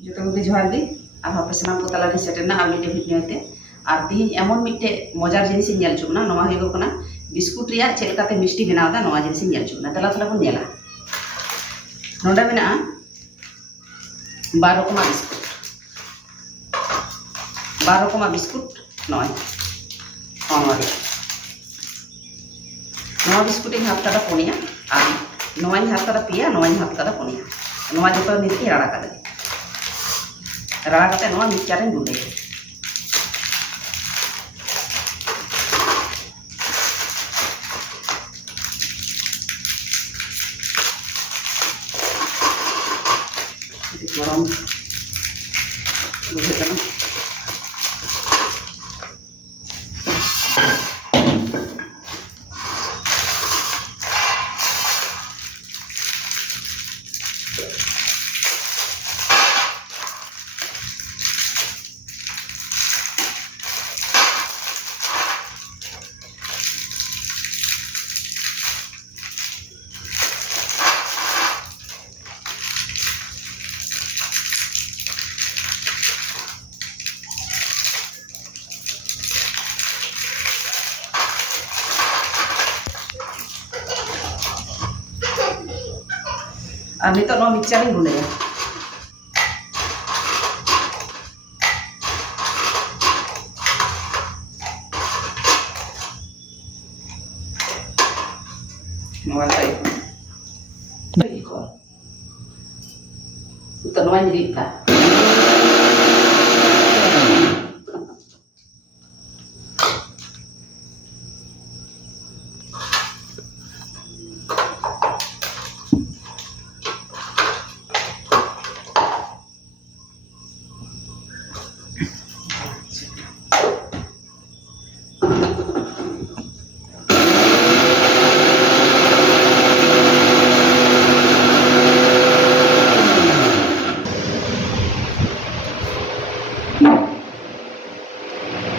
जो को जोहार गे और हापे सामान को तला सेटना और मिट्टे भिडियोते और तीन एमन मिट्टे मजार जिनिस ᱧᱮᱞ चुना नवा हेगो कना बिस्कुट रिया चेलकाते मिष्टि बनावदा नवा जिनिस ᱧᱮल चुना तला तला बन नेला नोडा मेना 12 रकमा बिस्कुट नय ऑनवारी नवा बिस्कुट इन हाफ काटा पुनिया और नवा इन हाफ काटा पिया नवा इन हाफ काटा पुनिया नवा जो निति राड़ा काटे राड़ा काटे नवा मिक्सचार इन गुंडे गरम बुझे कना और नितो नो मिक्सचार इन गुंडे मोबाइल टाइप तो नो इन दीता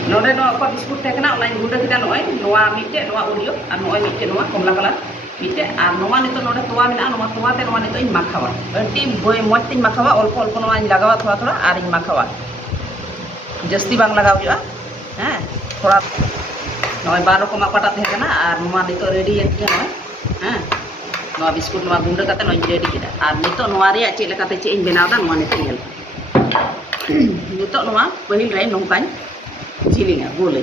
नोडे नो अको बिस्कुट टेकना ओना गुंडा किदा नोय नोआ मिटे नोआ ओरियो और नोय मिटे नोआ कमला कलर मिटे और नोआ नितो नोडे तोवा मेना नोआ तोवा ते नोआ नितो इन माखावा अति बोय मज तिन माखावा अल्प अल्प नोआ इन लगावा थोड़ा थोड़ा और इन माखावा जस्ती बांग लगाव हुआ हैं थोड़ा नोय 12 रकम पटा तहेकना और नोआ नितो रेडी एतिया नोय हैं नोआ बिस्कुट नोआ गुंडा काते नोय रेडी किदा और नितो नोआ रिया चे लेकाते चे इन बनावदा नोआ नितो नेल नितो नोआ पहिल रे नोंकान चिलिंगा गोले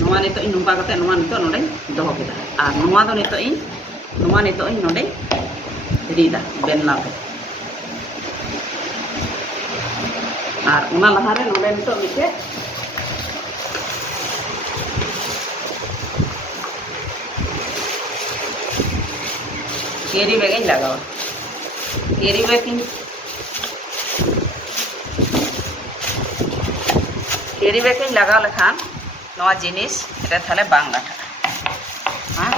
नोआ नितो इन नुंका काते नोआ नितो नोडे दोहो केदा और नोआ दो नितो इन नोडे रीदा बेनना और उना लहारे नोडे नितो मिटे केरी बैग लगावा केरी बैग केरी बैग लगा लेखान नवा जिनिस एटा थाले बांग लाठा हां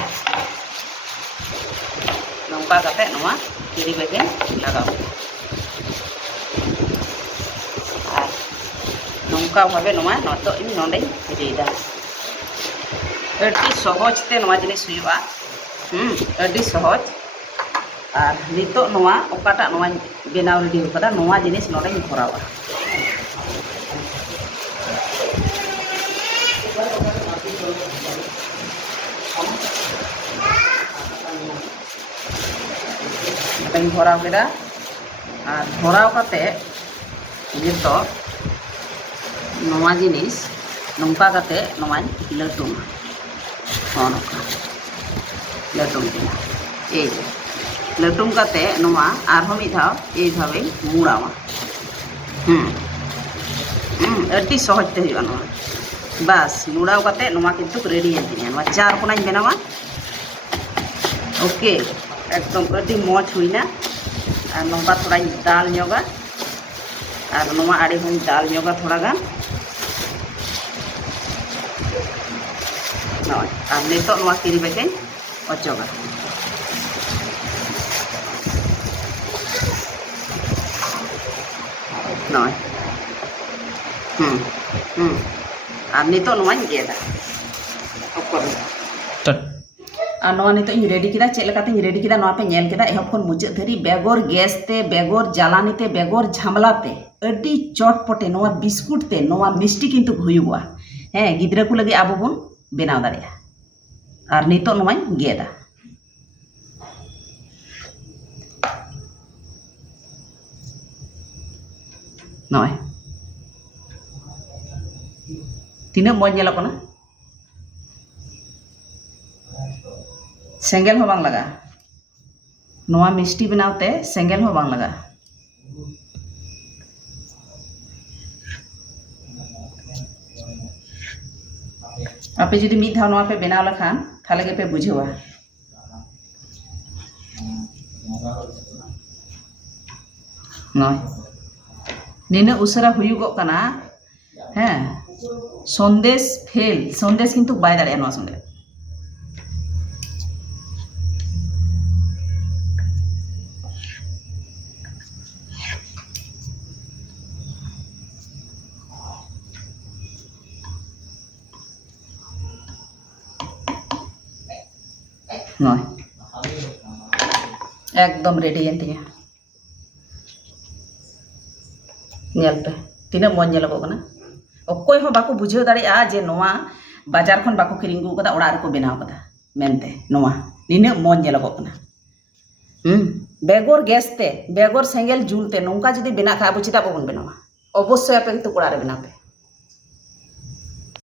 नौका काते नवा केरी बैग लगाओ और नौका भावे नवा नतो इन नोंडे रेडा अति सहज ते नवा जिनिस हुआ अति सहज और नितो नवा ओकाटा नवा बेनाव रेडी होकदा नवा जिनिस नोंडे भरावा भराव केदा और भराव काते नितो नवा जिनिस नौका काते नवा लटुमा नौका लटुम केना ए लटुम काते नवा आरहो मिद धाव ए भावे मुड़ावा अति सहज ते हुआ नवा बस मुड़ाव काते नवा किंतु रेडी एंतिया नवा चार कोना बनावा ओके एकदम अति मज हुईना और नौका थोड़ा दाल योगा और नवा आड़े हूँ दाल योगा थोड़ा गान और नितो नवा केरी बैगे अचोगा नय और नितो नवाई गेदा আর নোয়া নিতো ᱤᱧ রেডি ᱠᱮᱫᱟ ᱪᱮᱫ ᱞᱮᱠᱟᱛᱮᱧ রেডি ᱠᱮᱫᱟ ᱱᱚᱣᱟ ᱯᱮ ᱧᱮᱞ ᱠᱮᱫᱟ ᱮᱦᱚᱵ ᱠᱷᱚᱱ ᱢᱩᱪᱟᱹᱫ ᱫᱷᱟᱹᱨᱤᱡ ᱵᱮᱜᱚᱨ ᱜᱮᱥ ᱛᱮ ᱵᱮᱜᱚᱨ ᱡᱟᱞᱟᱱᱤ তে বেগর ঝামলাতে ᱟᱹᱰᱤ চটপটে নোয়া বিস্কুট তে নোয়া মিষ্টি কিন্তু ᱦᱩᱭᱩᱜᱼᱟ হ্যাঁ ᱜᱤᱫᱽᱨᱟᱹ ᱠᱚ ᱞᱟᱹᱜᱤᱫ ᱟᱵᱚ ᱵᱚᱱ ᱵᱮᱱᱟᱣ ᱫᱟᱲᱮᱭᱟᱜᱼᱟ ᱟᱨ ᱱᱤᱛᱚᱜ ᱱᱚᱣᱟᱧ ᱜᱮᱫᱟ ᱱᱚᱜᱼᱚᱭ ᱛᱤᱱᱟᱹᱜ ᱢᱚᱡᱽ ᱧᱮᱞᱚᱜ ᱠᱟᱱᱟ ᱥᱮᱸᱜᱮᱞ ᱦᱚᱸ ᱵᱟᱝ ᱞᱟᱜᱟᱜᱼᱟ ᱱᱚᱣᱟ মিষ্টি ᱵᱮᱱᱟᱣᱛᱮ ᱥᱮᱸᱜᱮᱞ ᱦᱚᱸ ᱵᱟᱝ ᱞᱟᱜᱟᱜᱼᱟ ᱟᱯᱮ ᱡᱩᱫᱤ ᱢᱤᱫ ᱫᱷᱟᱣ ᱱᱚᱣᱟ ᱯᱮ ᱵᱮᱱᱟᱣ ᱞᱮᱠᱷᱟᱱ ᱛᱟᱦᱞᱮ ᱜᱮᱯᱮ ᱵᱩᱡᱷᱟᱹᱣᱟ ᱱᱚᱜᱼᱚᱭ ᱱᱤᱱᱟᱹᱜ ᱩᱥᱟᱹᱨᱟ ᱦᱩᱭᱩᱜᱚᱜ ᱠᱟᱱᱟ ᱦᱮᱸ সন্দেশ ফেল সন্দেশ কিন্তু বাই দাঁড়ায় নয় সঙ্গে নয় একদম রেডি এন তিᱧᱟ ᱧᱮᱞ ᱯᱮ ᱛᱤᱱᱟᱹᱜ ᱢᱚᱡᱽ ᱧᱮᱞᱚᱜᱚᱜ ᱠᱟᱱᱟ ᱚᱠᱚᱭ ᱦᱚᱸ ᱵᱟᱠᱚ ᱵᱩᱡᱷᱟᱹᱣ ᱫᱟᱲᱮᱭᱟᱜᱼᱟ ᱡᱮ ᱱᱚᱣᱟ ᱵᱟᱡᱟᱨ ᱠᱷᱚᱱ ᱵᱟᱠᱚ ᱠᱤᱨᱤᱧ ᱟᱹᱜᱩ ᱠᱟᱫᱟ ᱚᱲᱟᱜ ᱨᱮᱠᱚ ᱵᱮᱱᱟᱣ ᱠᱟᱫᱟ ᱢᱮᱱᱛᱮ ᱱᱚᱣᱟ ᱱᱤᱱᱟᱹᱜ ᱢᱚᱡᱽ ᱧᱮᱞᱚᱜᱚᱜ ᱠᱟᱱᱟ বেগর গ্যাস তে বেগর সেঙ্গেল জুল তে নৌকা যদি বেনা খায় আবো চিতা বাবন বেনাওয়া অবশ্যই আপে কিন্তু ᱚᱲᱟᱜ ᱨᱮ ᱵᱮᱱᱟᱣ ᱯᱮ